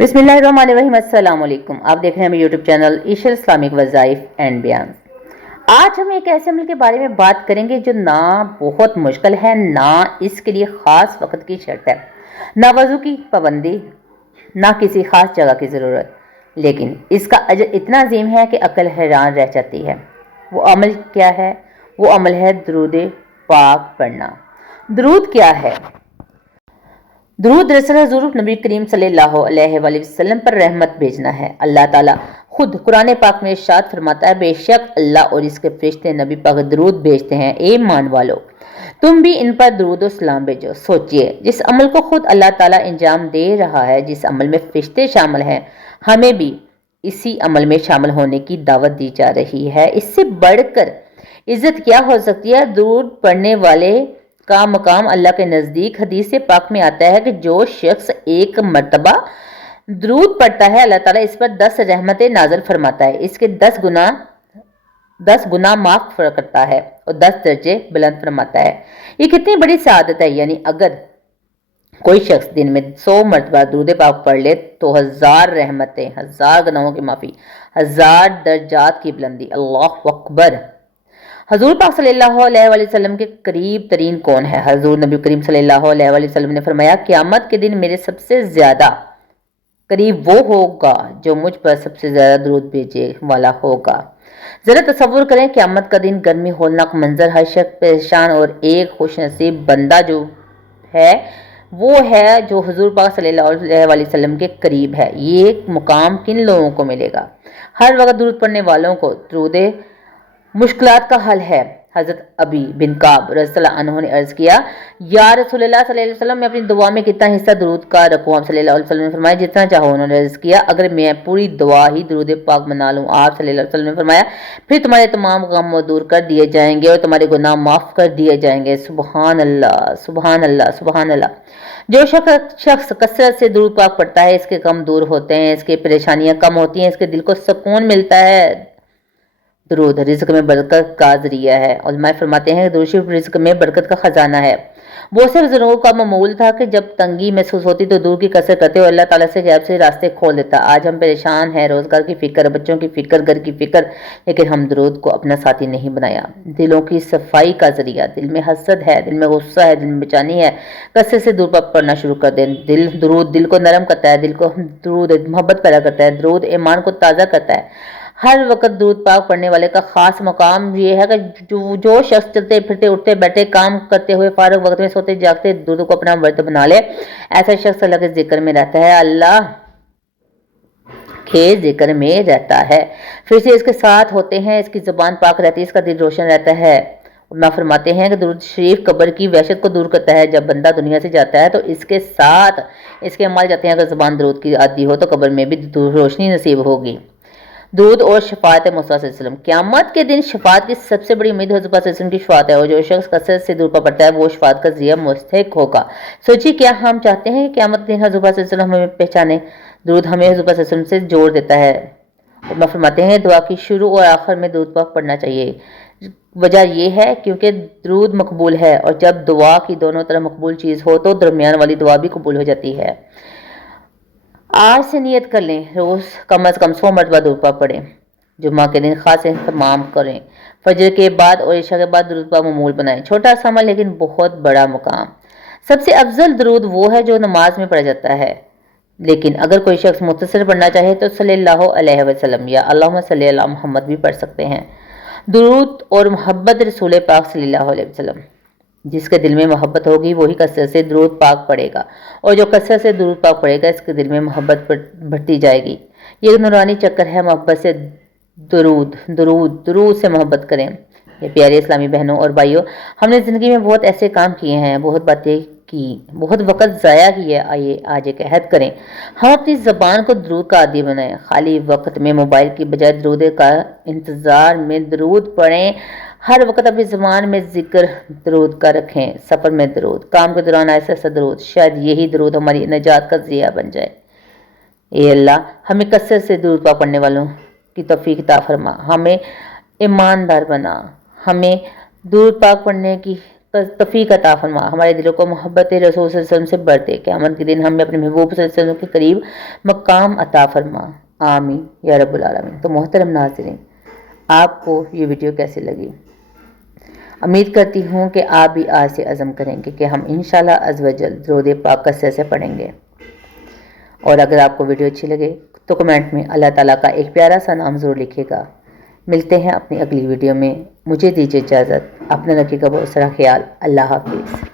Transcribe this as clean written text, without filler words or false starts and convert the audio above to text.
बिस्मिल्लाहिर्रहमानिर्रहीम। अस्सलाम वालेकुम। आप देख रहे हैं मेरे यूट्यूब चैनल ईशर इस्लामिक वज़ाइफ एंड बयान। आज हम एक ऐसे अमल के बारे में बात करेंगे जो ना बहुत मुश्किल है, ना इसके लिए ख़ास वक्त की शर्त है, ना वज़ू की पाबंदी, ना किसी ख़ास जगह की ज़रूरत, लेकिन इसका अजर इतना अजीम है कि अक्ल हैरान रह जाती है। वो अमल क्या है? वो अमल है दुरूद पाक पढ़ना। दुरूद क्या है? दुरूद दरअसल हुज़ूर नबी करीम सल्लल्लाहु अलैहि वसल्लम पर रहमत भेजना है। अल्लाह ताला खुद कुरान पाक में इरशाद फरमाता है, बेशक अल्लाह और इसके फरिश्ते नबी पाक दुरूद भेजते हैं। ए ईमान वालो, तुम भी इन पर दुरूद और सलाम भेजो। सोचिए, जिस अमल को खुद अल्लाह ताला इंजाम दे रहा है, जिस अमल में फरिश्ते शामिल हैं, हमें भी इसी अमल में शामिल होने की दावत दी जा रही है। इससे बढ़कर इज्जत क्या हो सकती है? दुरूद पढ़ने वाले का मकाम अल्लाह के नज़दीक हदीस पाक में आता है कि जो शख्स एक मर्तबा दुरूद पढ़ता है, अल्लाह ताला इस पर 10 रहमतें नाज़िल फरमाता है, इसके 10 गुना माफ करता है और 10 दर्जे बुलंद फरमाता है। ये कितनी बड़ी सआदत है। यानी अगर कोई शख्स दिन में 100 मरतबा दुरूद पाक पढ़ ले तो 1000 रहमतें, 1000 गुनाहों की माफ़ी, 1000 दर्जात की बुलंदी। अल्लाह अकबर। हजूर पाक सल्लल्लाहु अलैहि वसल्लम के करीब तरीन कौन है? हजूर नबी करीम सल्लल्लाहु अलैहि वसल्लम ने फरमाया, क़यामत के दिन मेरे सबसे ज़्यादा करीब वो होगा जो मुझ पर सबसे ज़्यादा दुरूद भेजे वाला होगा। ज़रा तसव्वुर करें, क़यामत का दिन, गर्मी होलनाक मंजर, हर शख्स परेशान, और एक खुशनसीब बंदा जो है वो है जो हुजूर पाक सल्लल्लाहु अलैहि वसल्लम के करीब है। ये मुकाम किन लोगों को मिलेगा? हर वक्त दुरूद पढ़ने वालों को। दुरूद मुश्किलात का हल है। हज़रत अबी बिन काब रज़ियल्लाहु अन्हु ने अर्ज़ किया, या रसूलुल्लाह सल्लल्लाहु अलैहि वसल्लम, मैं अपनी दुआ में कितना हिस्सा दुरूद का रखूँ? आप सल्लल्लाहु अलैहि वसल्लम ने फरमाया, जितना चाहो। उन्होंने अर्ज़ किया, अगर मैं पूरी दुआ ही दुरूद पाक बना लूँ? आप सल्लल्लाहु अलैहि वसल्लम ने फरमाया, फिर तुम्हारे तमाम गम दूर कर दिए जाएंगे और तुम्हारे गुनाह माफ़ कर दिए जाएंगे। सुबहान अल्लाह, सुबहान अल्लाह, सुबहान अल्लाह। जो शख्स कसरत से दुरूद पाक पढ़ता है, इसके गम दूर होते हैं, इसकी परेशानियाँ कम होती हैं, इसके दिल को सुकून मिलता है। दुरूद रिज़्क़ में बरकत का ज़रिया है। उलमा फरमाते हैं कि दुरूद शरीफ रिज़्क़ में बरकत का ख़जाना है। बहुत से बुज़ुर्गों का मामूल था कि जब तंगी महसूस होती तो दुरूद की कसरत करते और अल्लाह ताला से गैब से रास्ते खोल देता। आज हम परेशान हैं, रोज़गार की फ़िक्र, बच्चों की फ़िक्र, घर की फ़िक्र, लेकिन हम दुरूद को अपना साथी नहीं बनाया। दिलों की सफाई का ज़रिया। दिल में हसद है, दिल में गुस्सा है, दिल में बेचैनी है, कसरत से दुरूद पाक पढ़ना शुरू कर दें। दुरूद दिल को नरम करता है, दिल को दुरूद मोहब्बत पैदा करता है, दुरूद ईमान को ताज़ा करता है। हर वक्त दुरूद पाक पढ़ने वाले का खास मकाम ये है कि जो शख्स चलते फिरते, उठते बैठे, काम करते हुए, फारग वक्त में, सोते जागते दुरूद को अपना वर्द बना ले, ऐसा शख्स अल्लाह के जिक्र में रहता है, अल्लाह के जिक्र में रहता है। फिर से इसके साथ होते हैं, इसकी ज़ुबान पाक रहती है, इसका दिल रोशन रहता है। उलमा फरमाते हैं कि दुरूद शरीफ कब्र की वहशत को दूर करता है। जब बंदा दुनिया से जाता है तो इसके साथ इसके अमल जाते हैं। अगर ज़ुबान दुरूद की आदि हो तो कब्र में भी रोशनी नसीब होगी। दुरूद और शफाअत मुस्तफ़ा सल्लल्लाहु अलैहि वसल्लम। क़यामत के दिन शफाअत की सबसे बड़ी उम्मीद हज़रत सल्लल्लाहु अलैहि वसल्लम की शफाअत है, और जो शख्स कसरत से दुरूद पढ़ता है वो शफाअत का ज़रिया मुस्तहिक़ होगा। सोचिए, क्या हम चाहते हैं कि क़यामत के दिन हज़रत सल्लल्लाहु अलैहि वसल्लम हमें पहचाने? दुरूद हमें हज़रत सल्लल्लाहु अलैहि वसल्लम से जोड़ देता है। और फरमाते हैं, दुआ की शुरू और आखिर में दुरूद पाक पढ़ना चाहिए। वजह यह है क्योंकि दुरूद मकबूल है, और जब दुआ की दोनों तरफ मकबूल चीज़ हो तो दरमियान वाली दुआ भी कबूल हो जाती है। आज से नियत कर लें, रोज़ कम अज़ कम 100 मरतबा दुरूद पाक पढ़ें। जुम्मा के दिन खास एहतमाम करें। फजर के बाद और इशा के बाद दुरूद पाक मामूल बनाएं। छोटा सा अमल लेकिन बहुत बड़ा मुकाम। सबसे अफजल दुरूद वो है जो नमाज में पढ़ा जाता है, लेकिन अगर कोई शख्स मुख्तसर पढ़ना चाहे तो सल्लल्लाहु अलैहि वसल्लम या अल्लाहुम्मा सल्ली अला मुहम्मद भी पढ़ सकते हैं। दुरूद और मोहब्बत रसूल पाक सल्लल्लाहु अलैहि वसल्लम। जिसके दिल में मोहब्बत होगी वही कसरत से दुरूद पाक पढ़ेगा, और जो कसरत से दुरूद पाक पढ़ेगा इसके दिल में मोहब्बत बढ़ती जाएगी। ये नूरानी चक्कर है। मोहब्बत से दुरूद, दुरूद, दुरूद से मोहब्बत करें। ये प्यारे इस्लामी बहनों और भाइयों, हमने ज़िंदगी में बहुत ऐसे काम किए हैं, बहुत बातें की, बहुत वक्त ज़ाया किया। आइए आज एक अहद करें, हम अपनी ज़बान को दुरूद का आदी बनाएं। खाली वक्त में मोबाइल की बजाय दुरूद का इंतज़ार में दुरूद पढ़ें। हर वक्त अपनी ज़बान में ज़िक्र दुरूद का रखें। सफ़र में दुरूद, काम के दौरान ऐसा ऐसा दुरूद, शायद यही दुरूद हमारी निजात का ज़रिया बन जाए। ए अल्लाह, हमें कसरत से दुरूद पाक पढ़ने वालों की तौफीक अता फरमा, हमें ईमानदार बना, हमें दुरूद पाक पढ़ने की توفیق عطا فرما، ہمارے دلوں کو محبت رسول صلی اللہ علیہ وسلم سے بھر دے، قیامت کے دن ہمیں اپنے محبوب صلی اللہ علیہ وسلم کے قریب مقام عطا فرما، آمین یا رب العالمین۔ تو محترم ناظرین، آپ کو یہ ویڈیو کیسے لگی؟ امید کرتی ہوں کہ آپ بھی آج سے عزم کریں گے کہ ہم انشاءاللہ عز و جل درود پاک کثرت سے پڑھیں گے، اور اگر آپ کو ویڈیو اچھی لگے تو کمنٹ میں اللہ تعالیٰ کا ایک پیارا سا نام ضرور لکھے گا۔ ملتے ہیں اپنی اگلی ویڈیو میں، مجھے دیجیے اجازت، اپنا رکھیے گا بہت سارا خیال، اللہ حافظ۔